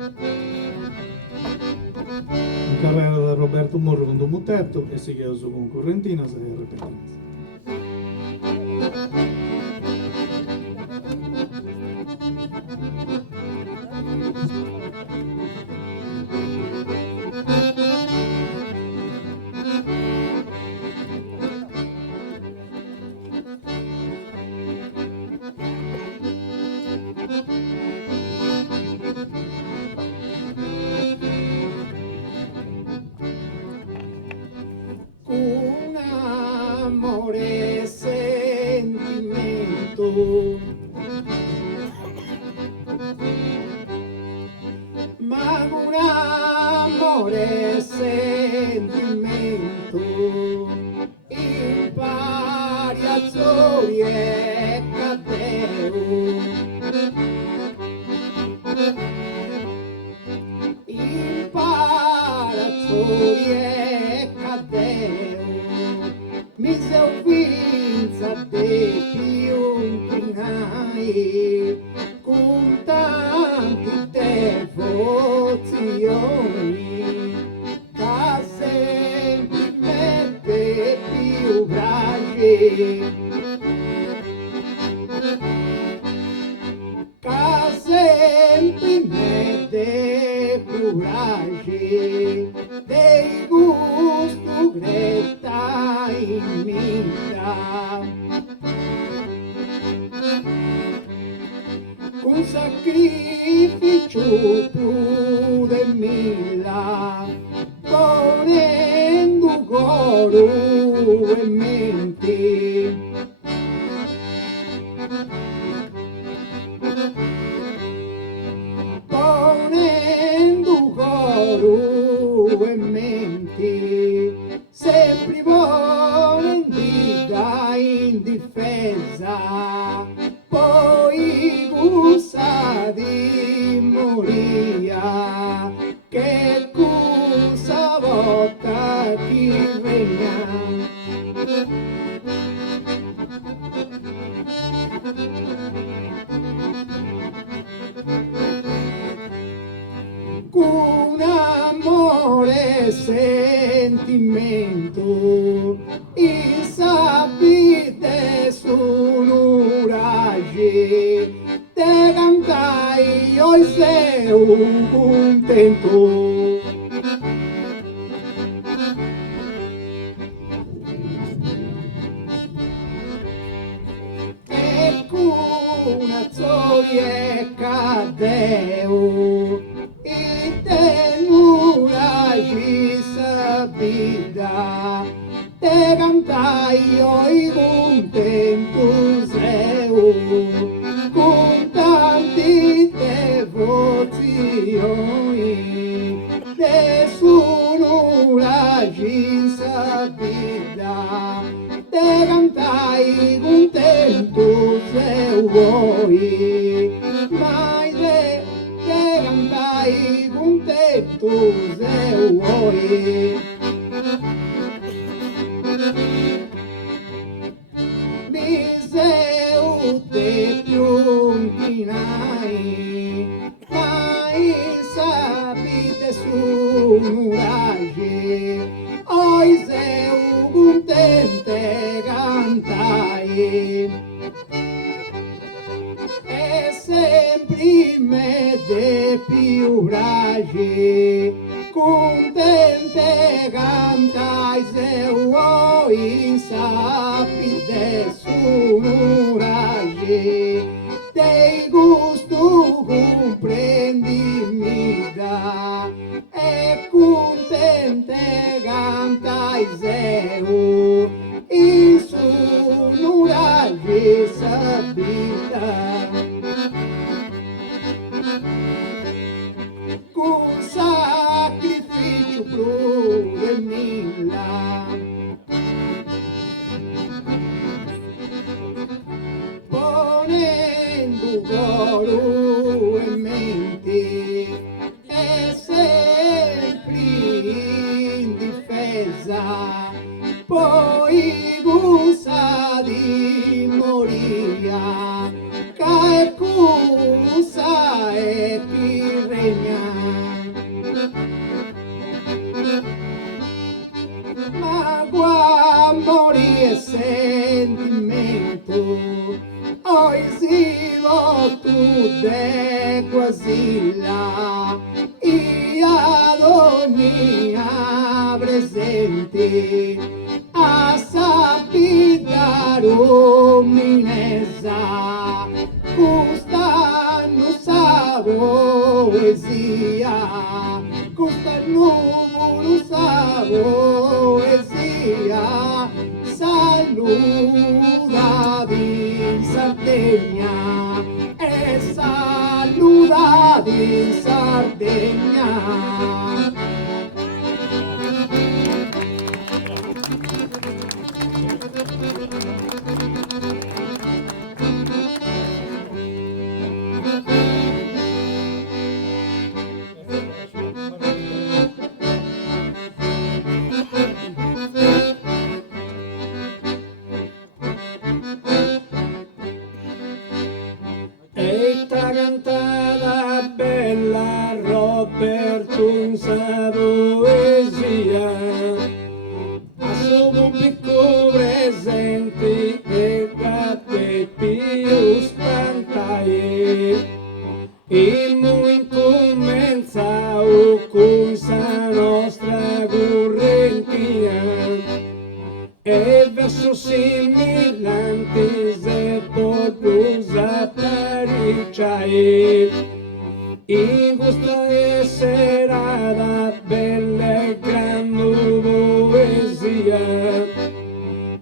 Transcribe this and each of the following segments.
In carrera da Roberto Morro con Mutetto e si chiede su concorrentina se è repetita. Un amore sentimento, ma un amore sentimento impari a e cateo, impara e cateo, mi seu vinza de più inclinai con tanti devozioni, che sempre mette più bragi, che sempre mette più bragi, dei gusto gretta in vita, con sacrificio più de mila, ponendo coro e mente, ponendo coro e mente, sempre volendita in difesa, poi gusta di moria, che cosa volta chi regna. Con amore sentimento i sapite sono raggi, te cantai io il seu contento. E con una storia cadeu e tenura ci sapida, te cantai io i contento seu, con tanti devozioni, nessuno la ci sapida, te cantai contento seu vuoi, mai te cantai contento seu vuoi. Mi seu te più inchinai, mai sapite su nuraggi, oi seu contente cantai, e sempre me de più raggi, contente cantai seu oi sapite su nuraggi, dei gusto comprendi da, e contente cantai seu, in su nuraggi sapita, con sacrificio pro de mila, ponendo coro e mente, e sempre in difesa, poi gusta di moria, che cosa è chi regna. voto de quasi là, e ad ogni presente a sapere minesa, questa non sa poesia, questa non sa poesia, saluta in Sardegna e saluta in Sardegna. E ta cantata bella Roberto in sa poesia, a suo pubblico presente e da te più spantai, e mo incommenza con sa nostra correntia, e verso similanti se potusa paricciai, in questa serata bella e grande poesia,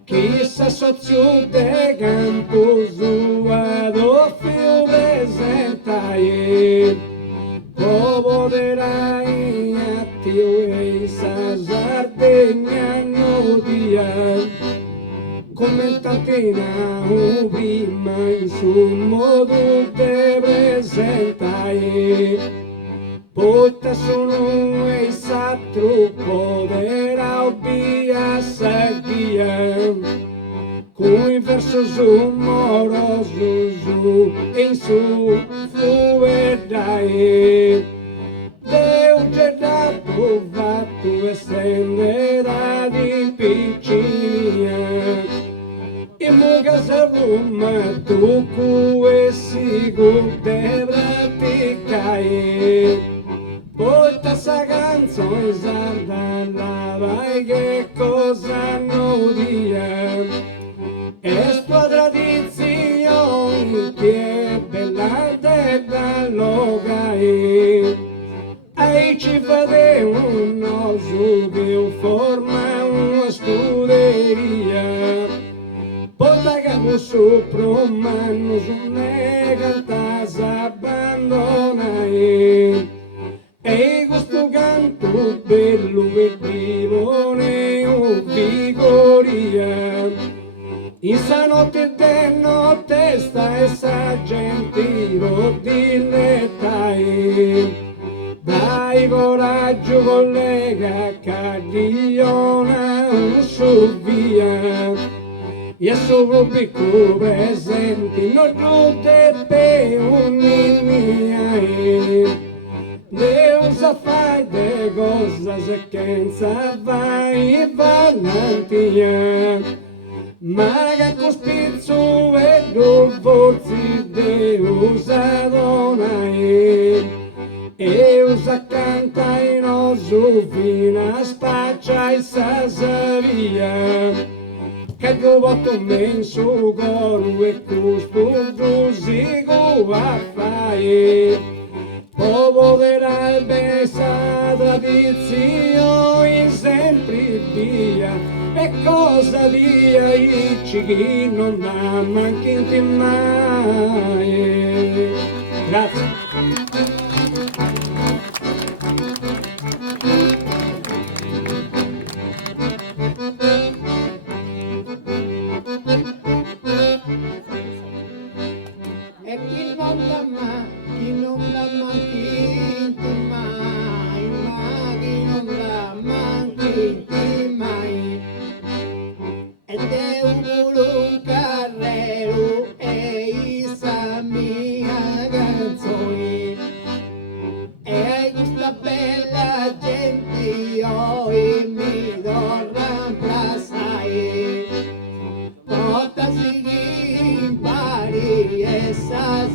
chissà sozio de campo sua doppio presentai, poverai a Dio e sa Sardegna nodia, come tantina prima in suo modo te presentai, poi te sono e sa troppo vera via seguia, cui verso su moroso su in su fuedai, Deu già dato fatto essere da di piccinia, e mo casa Roma tu e sigo te praticai, poi ta sa canzone sarda la vai che cosa non dia, e tua tradizione che è bella e bello gai. E ci fadevo un oso che forma una scuderia, poi pagavo sopra ma non sono cantata abbandonai, e questo canto bello che vivo ne vigoria, in sa notte de notte sta e sa gentile dilettai. Dai coraggio collega, cagliona su via, e sopra picco presenti non tutte per ogni mia. Deus a fai de cose se pensa vai valantia, ma che cospizzo e non forzi Deus adonai. E usa canta in oso fino a spaccia e sa via, che gobotto menso coro e custo giusico a fai, poverà e besa tradizione sempre via, e cosa via i chi non ha manchinte mai. Grazie. E chi non l'ha mai, chi non l'ha manchito mai, ma chi non l'ha manchito mai. Ed è un carrero e sa mia canzone, e questa bella gente io e mi do ramprasai. Impari essa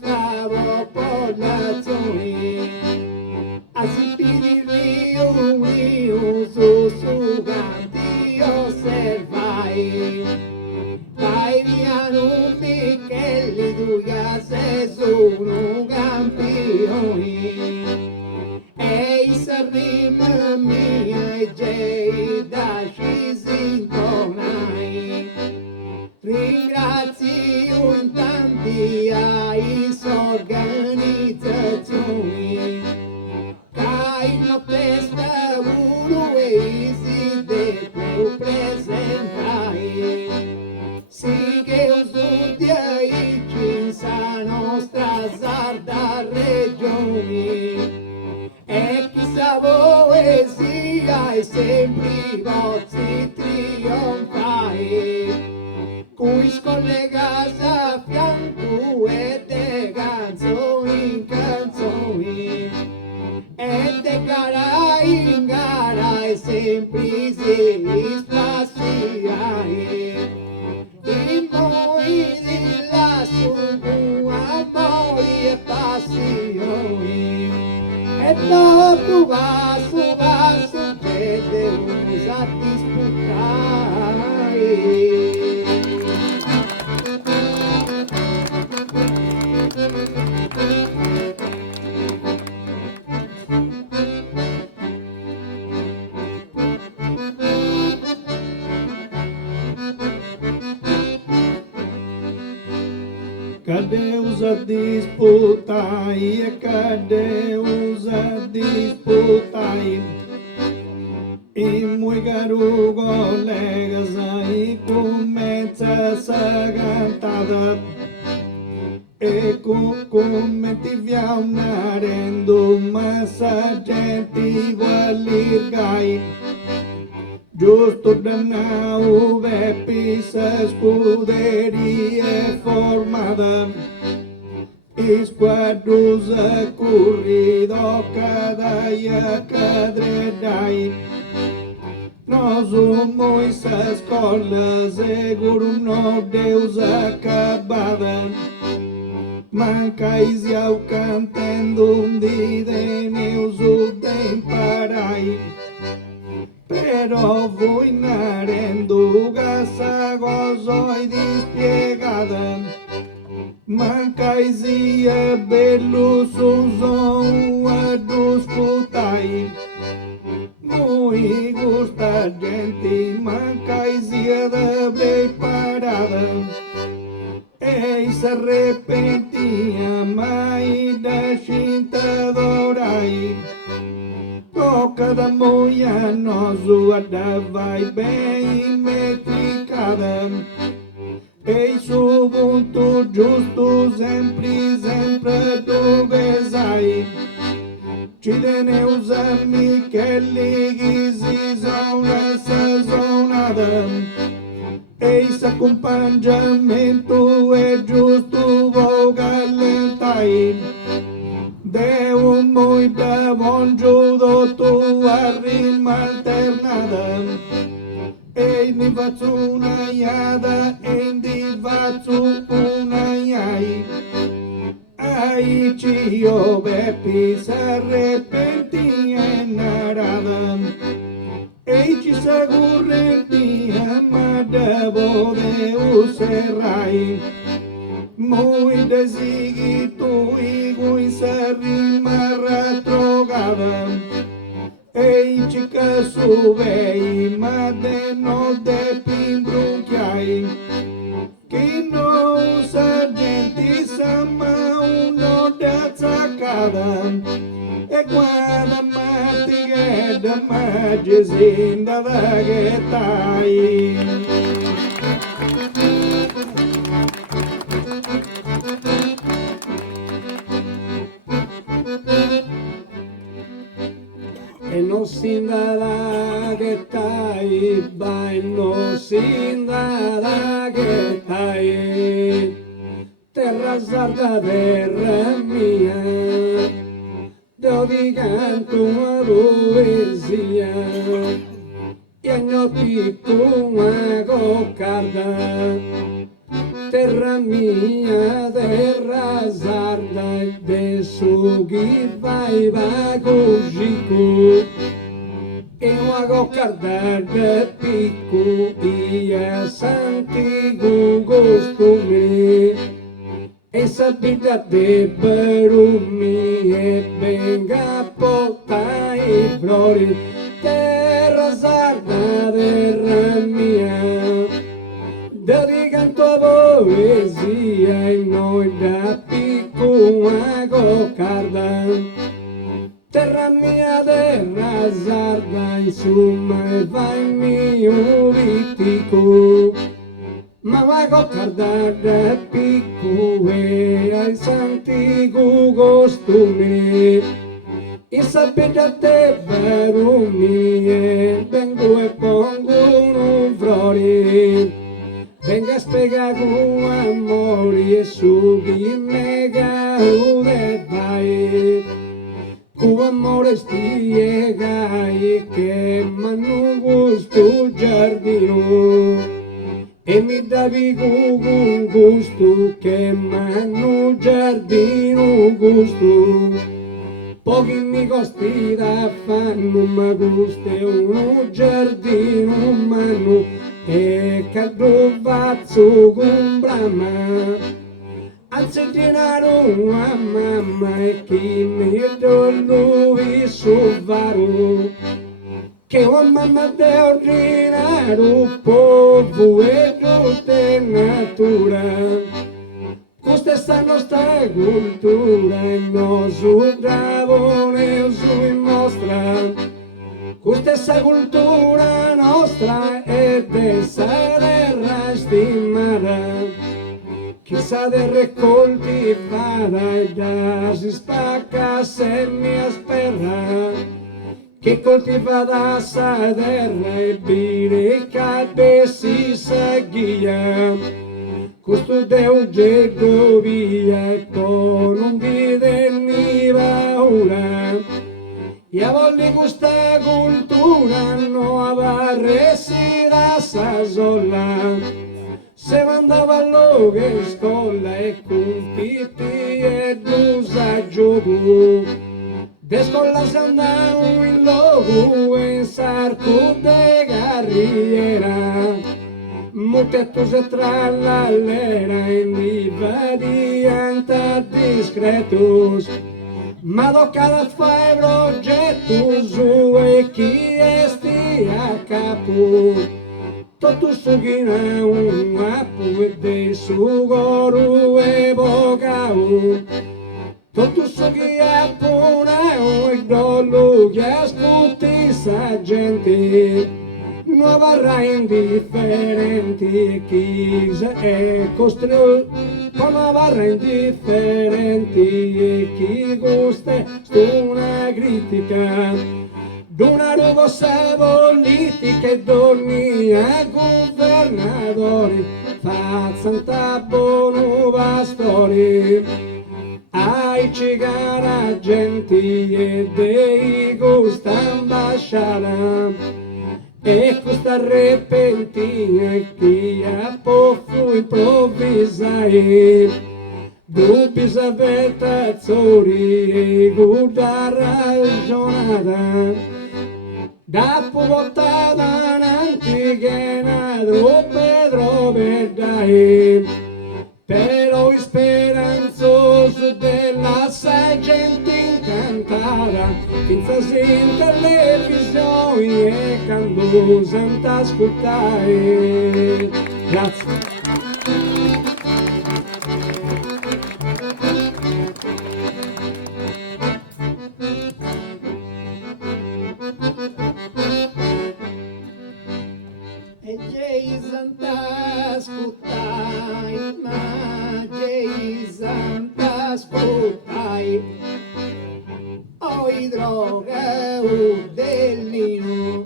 nostra popolazione. A spirito rio, sussurranti osservai. Vai via non mi che li duia se sono campioni. Ehi sarrima mia e gei da ci sintonai. Ringrazio in tanti ai organizzazioni. Cai no testa uno e si deve presentai. Sì che usudia i cinsa nostra sarda regione. E chissà poesia e sempre vostri trionfai. Cui scollegas a fianco e de canzoni in canzoni. E de gara in gara e sempre si spaziai. I moi di lassù amori e passioni. E dopo vaso che devo a disputare. Cadê os a disputar? E cadê os a disputar? E muito caro colegas aí começa essa cantada. E come ti viamo arendo, massa gente vuole gai. Giusto da nave pisa scuderie formata. I squadros a corrido cada ia cadredai. Nós somos as escolas, seguro não Deus acabada. Mancais e ao cantando de meus o parai. Però voi narendo gassa gozoi dispiegata. Mancais e a bello suzon a disputai. Muy gusta gente, mancais e a da preparada. Ei se arrepentia mai da cinta dorai. Toca da moia nosso ada vai bem metricada. Ei subuntu giusto sempre dove sai. Ci teneus Michelli si zona sazonada. Ei s'accompagnamento è giusto vogalentai. Deu muito bom judo tu a rima alternada. E mi faccio una iada e mi faccio una iai. Ai cio Beppi s'arrepenti e narada. E ci s'agurrenti ma devo serrai. Muy desigi tu igui se rimarrà drogada. Ei cica suvei ma de no de pindrucchiai. Che non sargenti sama uno da zaccada. E guarda matti che da maggiasinda da che tai. E non si da che tai, vai, non si da che tai. Terra sarda, terra mia, dove canto una poesia. E agnotti come coccarda. terra mia, terra sarda, e adesso chi vai va così. E una coccardar de picco, ia santi costumi, e sapita de barumi, e venga porta i flori, terra sarda, terra mia, dedicanto poesia, e noi da picco una coccarda. Terra mia, terra sarda, insomma, e vai mio vitico. Ma va coccardare picco e ai santi costumi. E sapete te barumi e vengo e pongo un flori. Venga a spiegare con amore e su chi mega ude vai. Con amore spiegai che m'hanno gusto giardino e mi davi con gusto che m'hanno giardino gusto. Pochi mi costi da fanno ma gusto uno giardino m'hanno e cadovazzo con brama. Anzi dinaro a mamma e chi mi do lui sovaro che o mamma de ordinaro povo e tutte natura questa è nostra cultura e nostro bravo ne su mostra questa è la cultura nostra ed essere stimata. Chissà de recoltivare e da si spacca se mi aspera che coltivata sa terra e bire cadde si saghia questo deu getto via e poi non vide ni paura e a volte questa cultura non avarresi da sa sola se mandava all'oga scuola e compiti e d'usa gioco. De scuola si andava in logo in sarco de carriera. Mutetto se tra l'allera in diva diventa discretos. Ma toccata fai progettos e chi stia a capo. Tutto su chi ne un appo e dei su coro e vocao. Tutto su chi appo ne e dollo che ascolti sa gente. Non varrà indifferenti chi se è costretto. Non varrà indifferenti chi gusta una critica. D'una nuova politica e d'ogni governatore fa santa buona storia ai cigara genti e dei gusta ambasciata e questa repentina chi a poco improvvisai dubbi savetazzori e guda ragionata da portata un'antica Pedro Verdai però speranzoso della sa gente incantata senza in televisione e quando senta ascoltare grazie. Oi droga dell'ino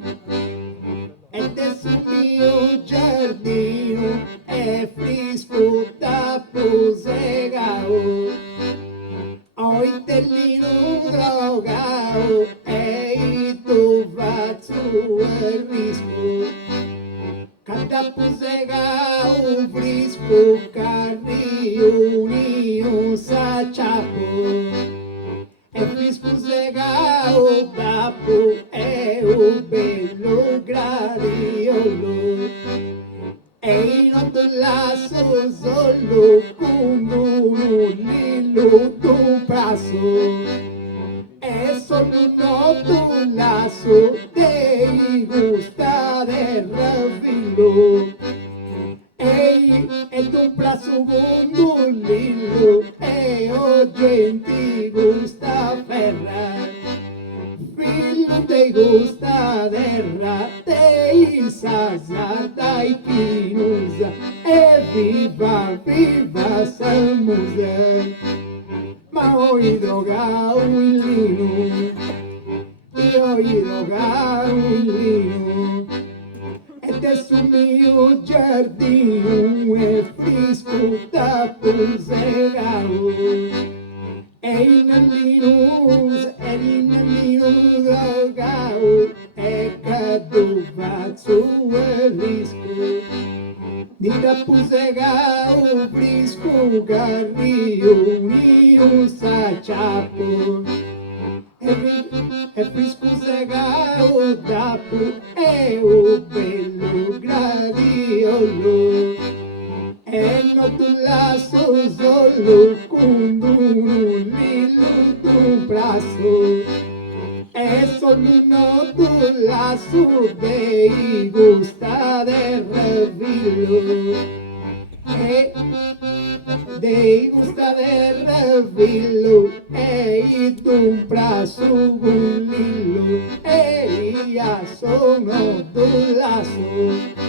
ed è sul mio giardino è frisco da posegao oi dell'ino drogao e tu vazzo il risco cada posegao frisco prazo è solo un nodo lasso dei gusta del ravillo. Ehi, ed un prazo gondolillo e o gente gusta ferra. Figlio dei gusta terra, dei sazza, dai pinusa, e viva, viva Samusa. Ma ho idrogao il lino, io idrogao il lino, ed è sul mio giardino è fresco da posegao. E in Nannino drogao e caduvazzo e risco di da pusegao frisco garrio unio sa ciapo e frisco segao dapo e o bello gladiolo e non tu lasso solo con un lillo tu brazo e solo uno tu lasso dei gusta del ravillo e dei gusta del ravillo e un brazo un lillo e io sono tu lasso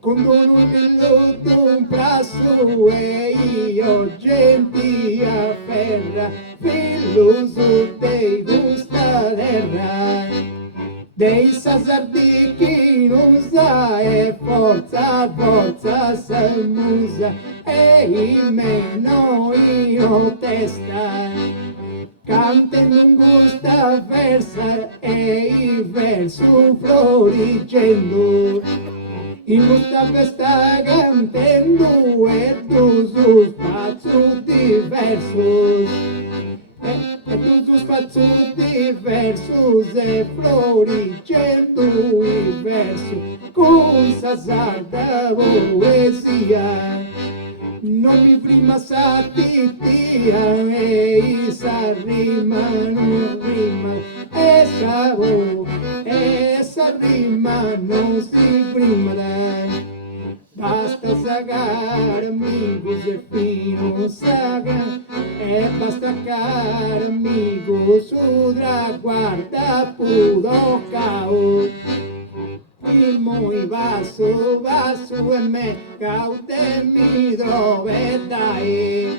con un lillo un prasso e io gentia ferra, filoso dei gusta terra, dei sasardi chi non sa e forza, forza samusa e in meno io testa, cantando un gusta versa e il verso florigendo. In questa festa cantando e tu su spazio diversos e tu su spazio diversos e florigendo il verso con sasarda poesia non mi prima sa titia e sa rima non rima essa rima non si prima basta sagar amigos e fino saga e basta car amigos sudra guarda pudo cao il mui vaso vaso e me caute mi drovedai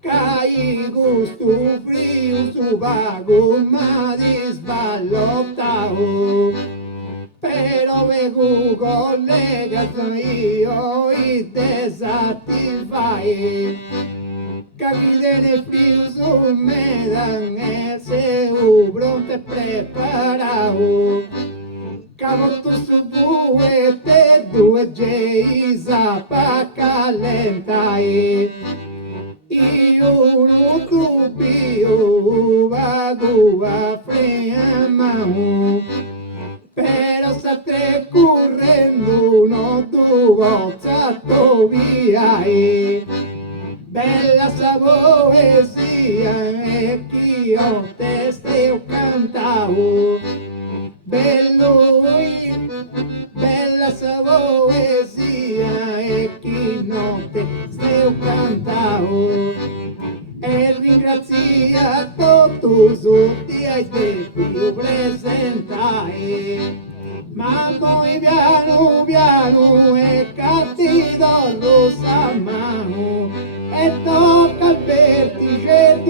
cai gusto frio su vago ma disballottao però vengo collegato io e desattivai capite nel frio su me dan e se pronto e preparato cavotto su bue te due geisa pa calentai io non dubbio vago a freamamo però state correndo non tu voltato via bella sa poesia e chi io te steo cantavo bello bella sa poesia e chi non te steo cantavo e ringrazia todos os dias de que presentai ma poi piano piano e cattivo lo sa mano e tocca al vertice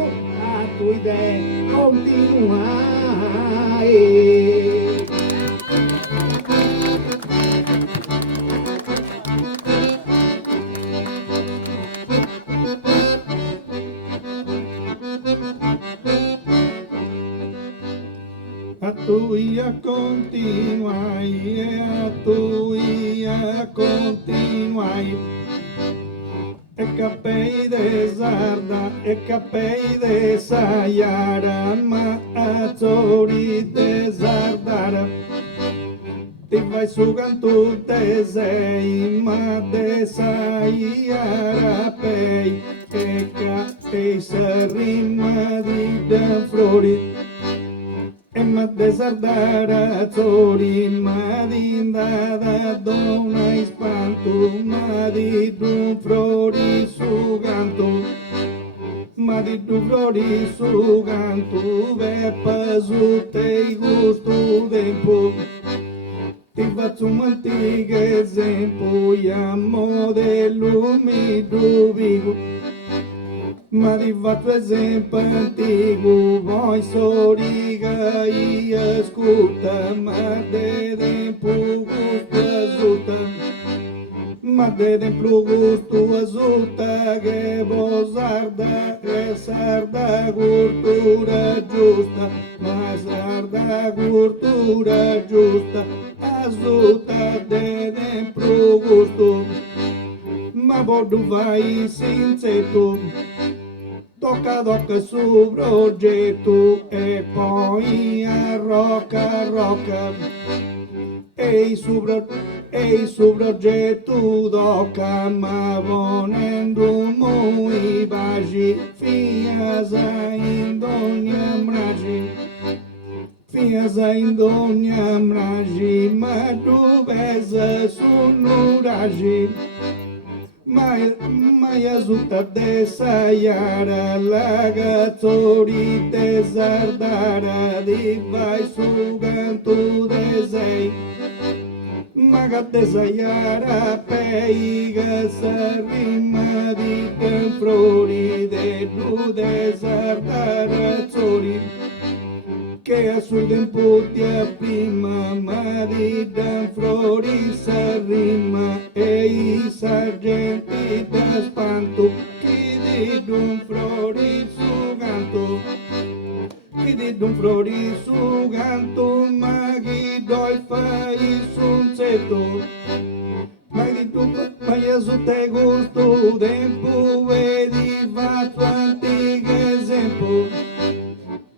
a cui idee continuai. A tua continuai e a tua continuai e capei de sarda e capei de saiara ma a tori de sardara ti vai sugando de sei ma de saiara pei e sa rima di da flori e ma de sardara zori ma di da dona ispanto ma di du flori su canto ma di du flori su canto ve pasute gusto tempo ti faccio un antico esempio a modello mi dubico ma ti faccio esempio antico voi soriga io ascolta ma de tempo gusto ascolta ma de tempo gusto ascolta che sarda e sarda cultura giusta ma sarda cultura giusta ascolta de tempo gusto ma bordo vai senzetto tocca su progetto e poi a rocca e su progetto tocca ma volendo muy baci fiasa in ogni mragi fiasa in ogni mragi ma dove sono ragi mai azuta de sayara lagazzori de sardara di vai su canto de sei maga de sayara peiga sa rima di den flori de du de sardara zori che a sul tempo ti prima ma di dan flori sa rima e i sargenti da spanto chi di d'un flori su canto chi di d'un flori su canto ma chi doi fai sunzetto ma di tu fai su te gusto tempo vedi fatto antico esempio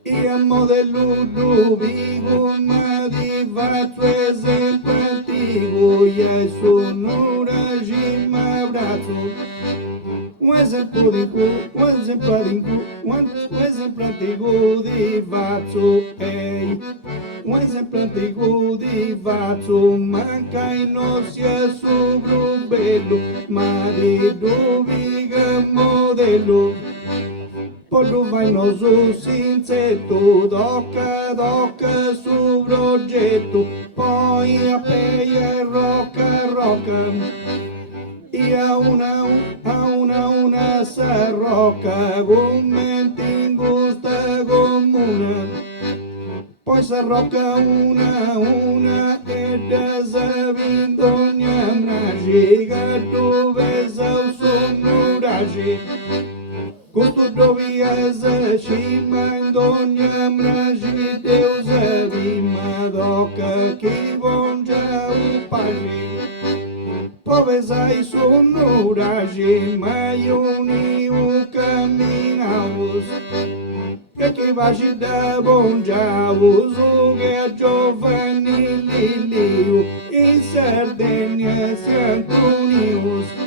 io modello dubico ma di faccio esempio antico io sono regime abbraccio un esempio di cu un esempio di cu un esempio antico di faccio ehi un esempio antico di faccio manca in sia su bello ma di dubico modello Pollo vai no su sinzetto, docca su progetto, poi a peia e rocca, e a una sa rocca, commenti in gusta comune, poi sa rocca una, e da sa vindogna mragi, che dove sa sono ragi. Gusto dovia cima in ogni mragi Deus rima doca chi vongia u pagi Povesai sono ragi ma uni u camminaus E chi vagi da vongiavus u che a giovani liliu In Sardegna si Antonius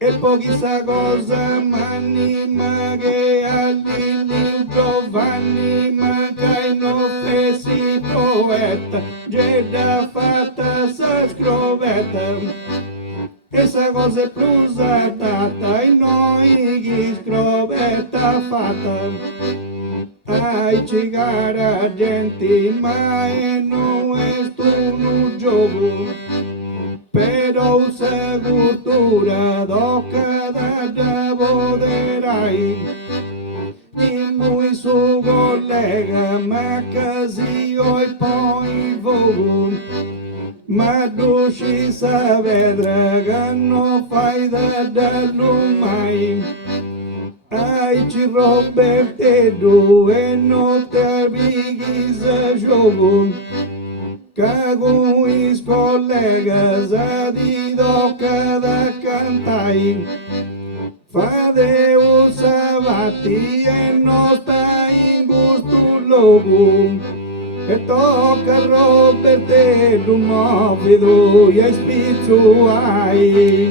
e pochi sa cosa manni ma che all'ili Giovanni manca in offesi poeta Gedda fatta sa scrovetta e sa cosa è plusatata e noi chi scrovetta fatta ai cigara gente ma e non è un gioco però usa cultura d'occa da poderai in cui suo collega ma casi e poi vogo ma dusci sa vedra che non fai da mai ai ci Roberto e non ti abighi sa gioco Cago is collegas a di docca da cantai Fade un sabati e non sta in gusto logo E tocca Roberte d'un movido e spizzo ai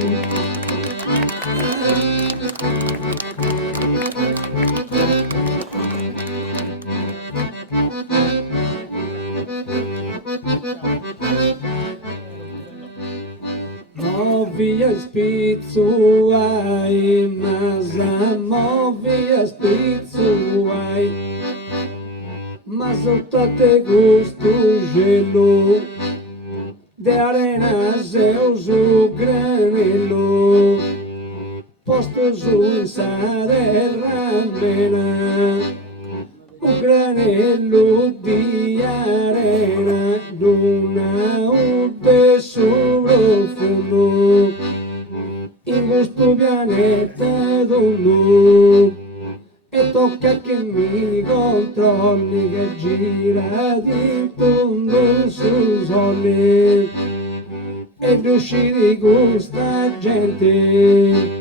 via spizzuai, ma via spizzuai, ma soltate gusto gelo, de arena zeusu granelo, posto su sare ramena, un granello di arena, luna ude sul profondo, in questo pianeta d'uno, e tocca che mi controlli, che gira di tondo su sole, e uscire con questa gente,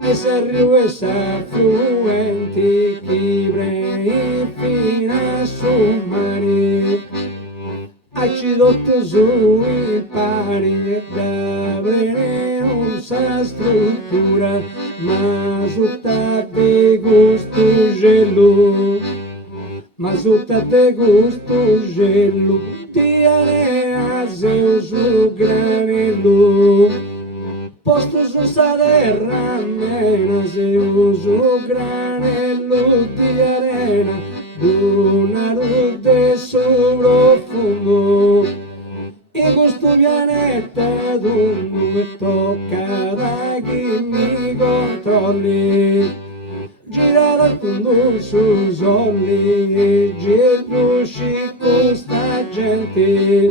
e se riue s'affluenti, chi brei fino a su mare, accidotte su i pari, e da breve non sa struttura, ma sutta de gusto gelo, ma sutta de gusto gelo, di area zeusu granelo, posto su terra mena zeusu granelo di arena, d'una rude su profondo, in questo pianeta dunque tocca da chi mi controlli, gira dal fondo su solli, e girusci con sta gente,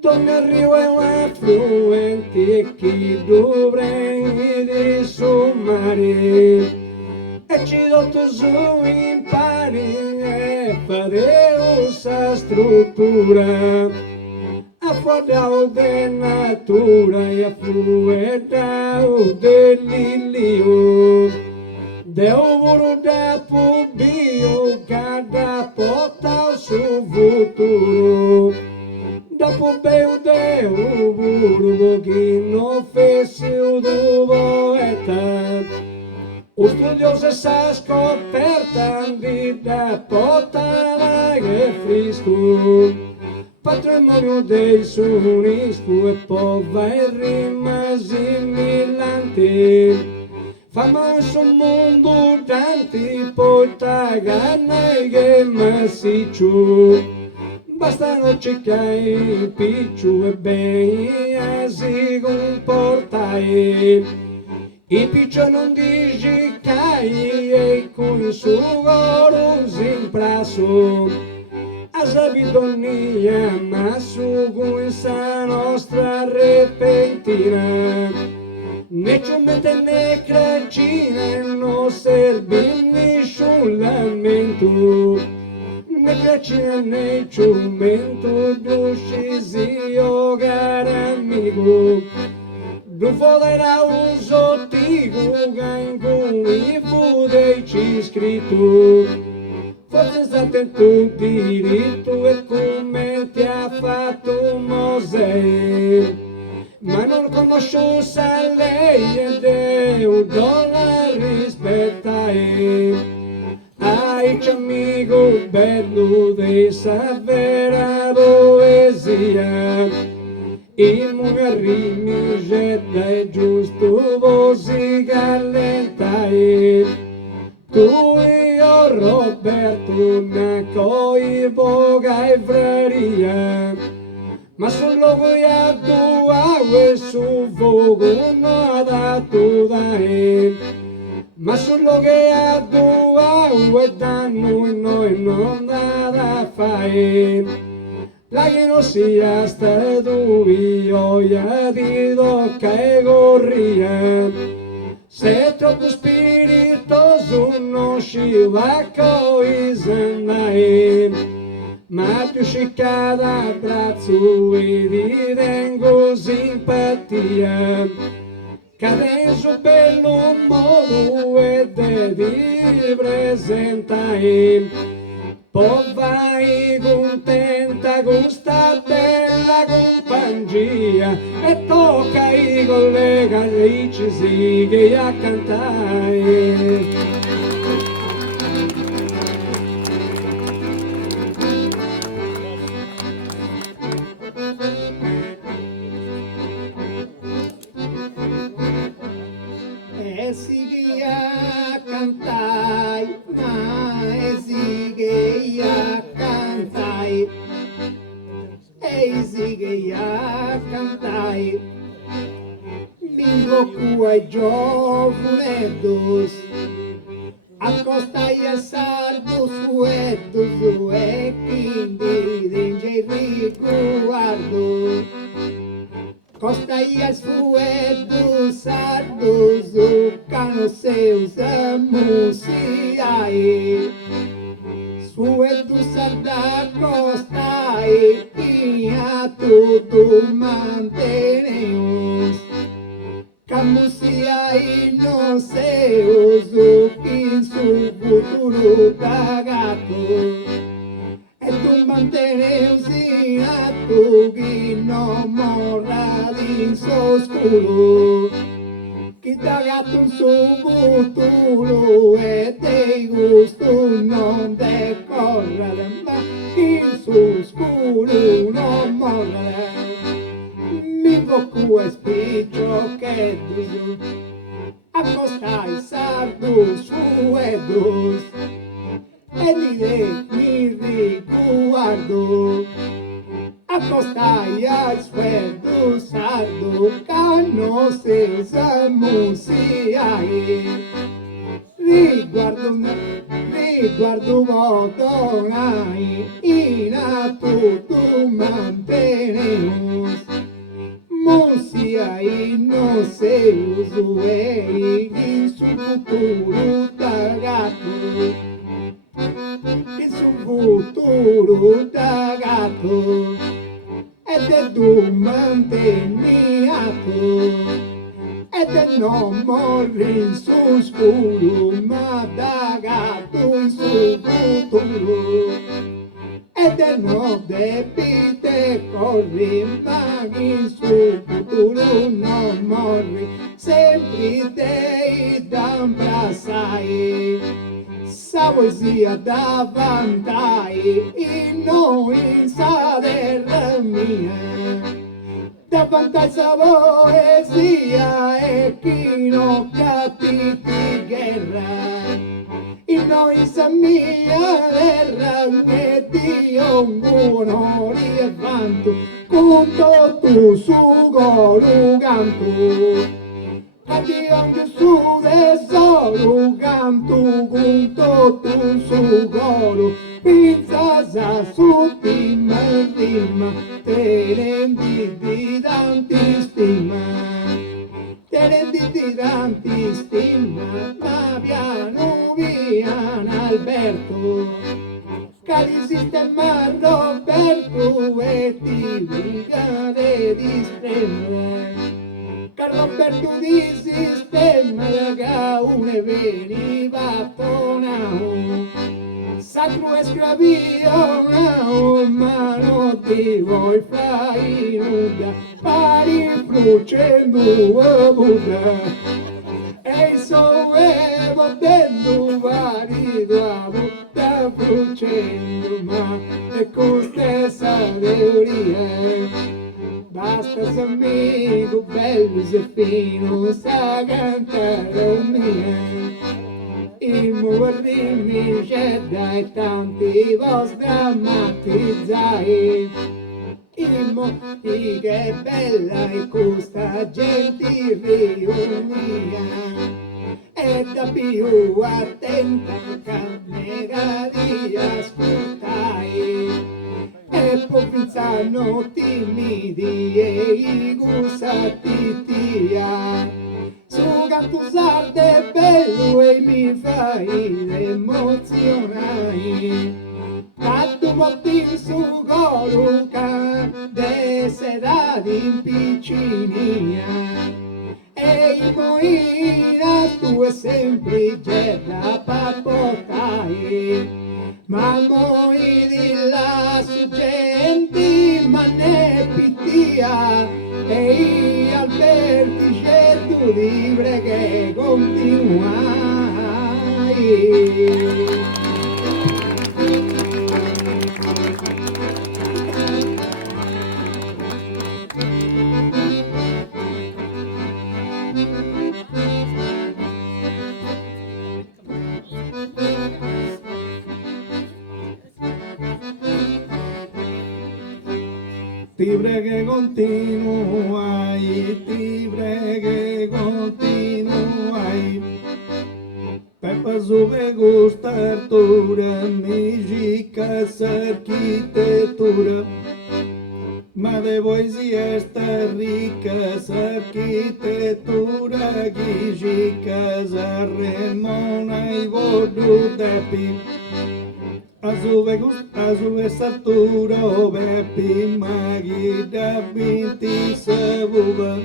donne arrivo e affluenti, e chi dovrei dissumare, e ci dotto su impari, e fare questa struttura, a fuori de natura, e a fluire dell'illio, de uvuro da pubio, cada porta su futuro, da pubeo de uvuro, chi non fesse un poeta, o studioso sa scoperta di da porta che frisco, patrimonio dei suonisco, e poi vai rimasi millante, famoso mondo tanti, poi taganna che massiccio, bastano cercare picciu e ben si comportai, i piccio non dici cai, e con il suo goro in prasso, a sabidonia, ma su questa nostra repentina, né ci mette né cracina, non serve nessun lamento, né cracina né ciumento, d'uscisio caro amico, non volerà un sottigo, che in cui fu scritto, forse state tu diritto, e come ti ha fatto Mosè, ma non conosco sa lei, ed è un dollaro rispettai, ai amico bello di sapere poesia, il mio rimi getta è giusto così gallentai, tu e io Roberto ne coi boga e freria, ma solo voi a tua e su fuoco non da tu dai, ma solo che a tua e da noi non da fare, la che non sia stato io, ya ti tocca e corria, se è troppo spiritoso non ci va coi sandai, ma tu scicca da braccio e ti tengo simpatia, che adesso bello modo e te ti presentai, poi vai contenta con sta bella compagnia, e tocca ai colleghi ci si che a cantare. cantai, e sì che io cantai, mi invoco ai giovuneddos, accostai a sardos fuetos, e quindi dinge riguardo. Costai as fuedos sardos, o cano seus amusiai. Suedos sarda costai, e a tudo mantenemos. Camusiai no seus, o que su futuro da gato. E tu manteneus in atto che non morra d'insoscuro, che da gatto il suo futuro e dei gusto non decorre, ma che il suo scuro non morre. Mi invoco e spiccio che dus, accostai sardos fuedos, e dire mi riguardo, accostai al suedo sardo, cano seus amusiai. Riguardo votonai, in atto tu mantenemus. Musiai no seus uei, in su futuro da gato. Il suo futuro da gatto ed è tu manteniato ed è non morri in suo scuro, ma da gatto il suo futuro ed è non debite corri, ma il suo futuro non morri, sempre dei d'ambrasai. Sa poesia davantai, e noi sa terra mia. Davanti sa poesia e chi non capiti guerra. E noi sa mia terra e Dio un buono rivanto, con tutto su coro canto. Addio su tesoro, canto con tutto un suo coro, pinza su timma rima, te rendi di tanti stima, te rendi di tanti stima, ma piano via Alberto, cari sistema Roberto e ti dica di stemma. Roberto di sistema che une veniva tonao, sacro e scravio ma non ti vuoi fare nuda, pari frucendo a Buddha, e so dentro marido a Buddha frucendo, ma è con stessa teoria. Basta se amico bello se fino sa cantare mia. Il muovere c'è dai tanti vostri drammatizzai. Il motivo che è bella e questa gente riunia. E da più attenta che nega di ascoltai. E poi pensano timidi e i gusati tia. Su canto sarde bello e mi fai emozionare. Tanto motti su coro de sera di piccinia. E i moina tu è sempre da papotai. Ma moi di là su gente ma ne pittia e io al vertice tu libre che continuai. Ti preghe continuai, ti preghe continuai. Pepa sube gusta Artura, Mijica arquitetura. Ma de voi esta rica arquitetura, Gijica Remona e Vodu Depi. A sube Sarturo Bepi, Magida Binti Sabuba.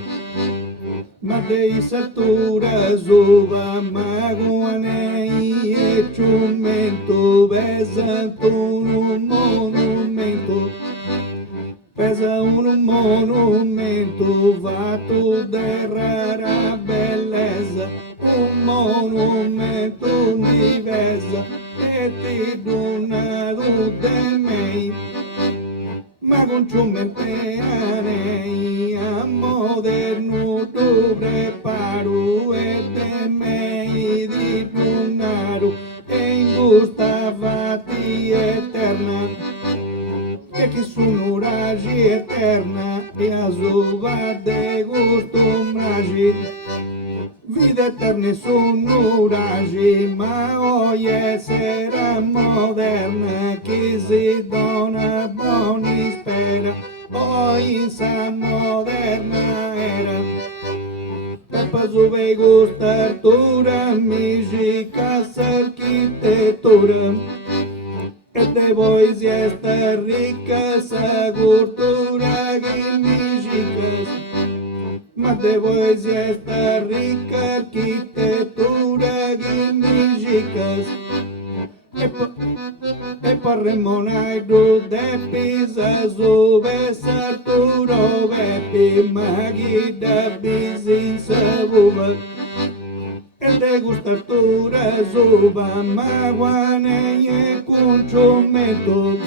Ma dei Sartura Zuba, Maguanei e Ciumento, Besanto un monumento. Pesa un monumento, vato de rara bellezza, un monumento diversa, e ti donato de mei. Ma con ciumente anei, a moderno tu preparo, e de mei di donato, e in gustavati eterna. Che sono ragi eterna e a zuva de gusto mragi. Vide eterne sono ragi, ma oggi sera moderna che si dona buoni spera, poi sa moderna era. Peppa zuve gusta Artura, Mijica arquitetura. E de voi esta rica sagurtura guimijicas. Ma de voi esta rica arquitetura guimijicas. E parremonai do depis azube Sarturo bepi, magida bisin sabuba. E de gustatura zuba, maguane e cunciumento.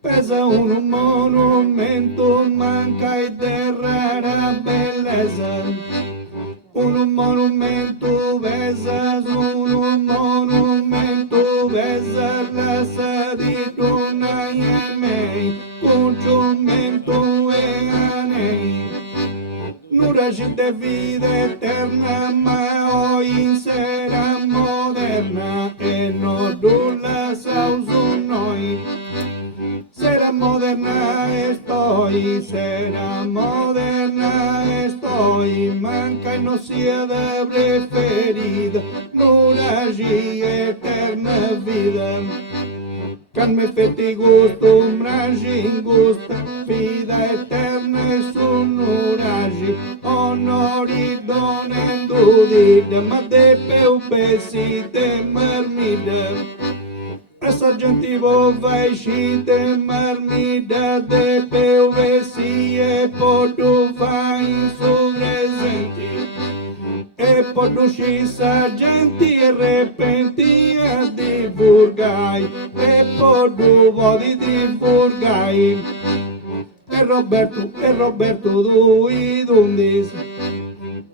Pesa un monumento, manca de rara bellezza. Un monumento, besas, un monumento, besas la sa di donai e mei, cunciumento e anei. Nura de vida eterna, ma oggi sera moderna, e no dulla sausu noi. Sera moderna estoy, manca y no sia de preferida, nura eterna vida. Can me feti gusto, mragi gusta, vida eterna e sunuragi, onori donendo dida, ma de peu pesi de marmida. Essa gente vai scite marmida de peu pesi e podo vai presenti. E podo scissa gente repentia di burgai, e podo vodi di burgai. E Roberto dui dundis,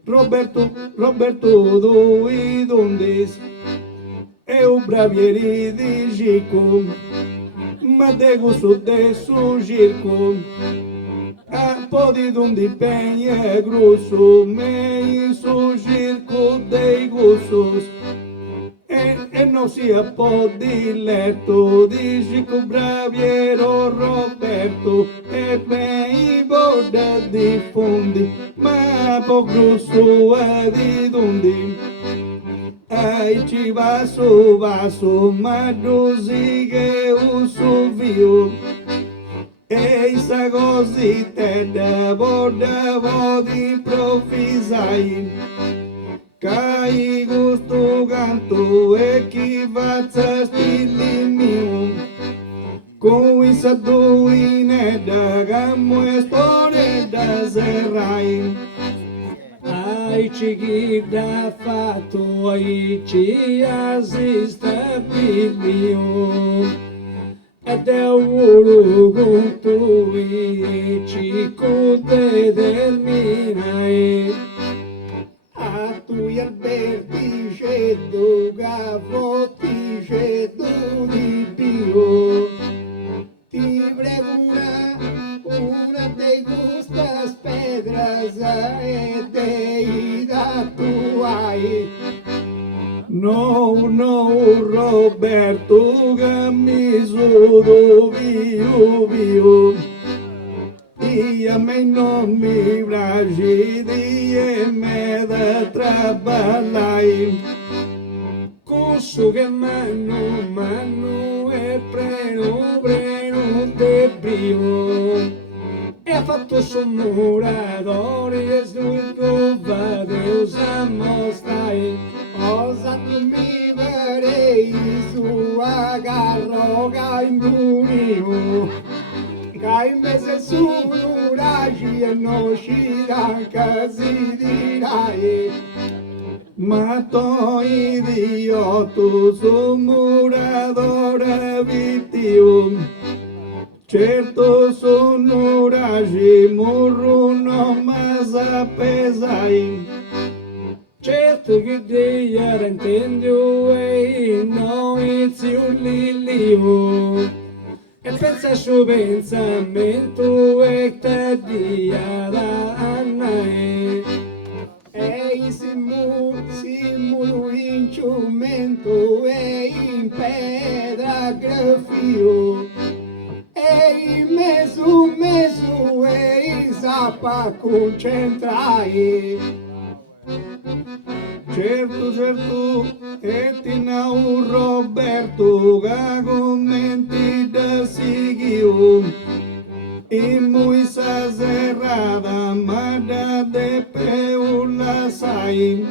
Roberto dui dundis. E o bravieri di Gico, ma de gusto de su girco. A podi dundi penha grosso, me su girco dei gustos. E non sia podi letto di Gico braviero Roberto, e ben boda di fondi, ma po grosso a di dundi. Ai ci vaso, ma dozighe un suvio. E sa così te da vodi improvvisai. Cai gusto canto e chi vazza stili mio. Con i saduine da gammo e storie da serrai. Ai ci da fatto, ai ci assista piglio. Ed è un con tu ci conte del minai. A tu alberti cedo, gavotti cedo di Dio. Ti prego una Roberto che mi sono vivo e a me non mi piace di me da traballare. Cusso che mano e preno te brio. E ha fatto son muratore e snudo vado a mostrare. Cosa tu mi verei su a carroca in dunio. Che invece su ragi e non ci dà casi dirai. Ma tu idiota, sono muratore vitio. Certo sono ragi, morro non mi sapesai. Certo che Dio era intendo e non inizio l'ilio. E pensa al suo pensamento e te dia da annai. E simulo in ciumento e in pedra grafio. E in mesu e in zappa concentrai. Certo, e tina un Roberto che commenti da seguiu. E muisa serrada, ma da de peula sai.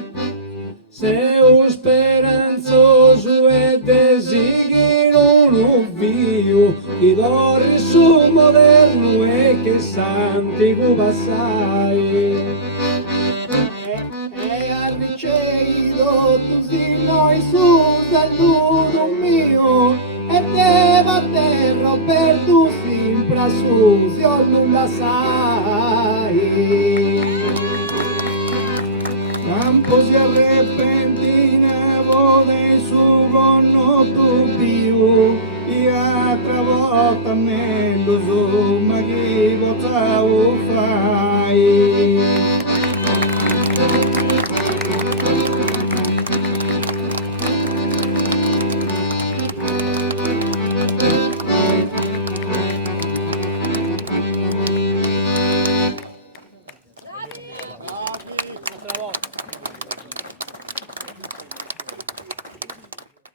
Seu speranzoso e desidero un vio che dorme su moderno e che santico passai. E al riceito tu si noi su saluto mio e te batterò per tu sempre su se io nulla sai. Campo si arrepentina, vode su con tu più, e altra volta me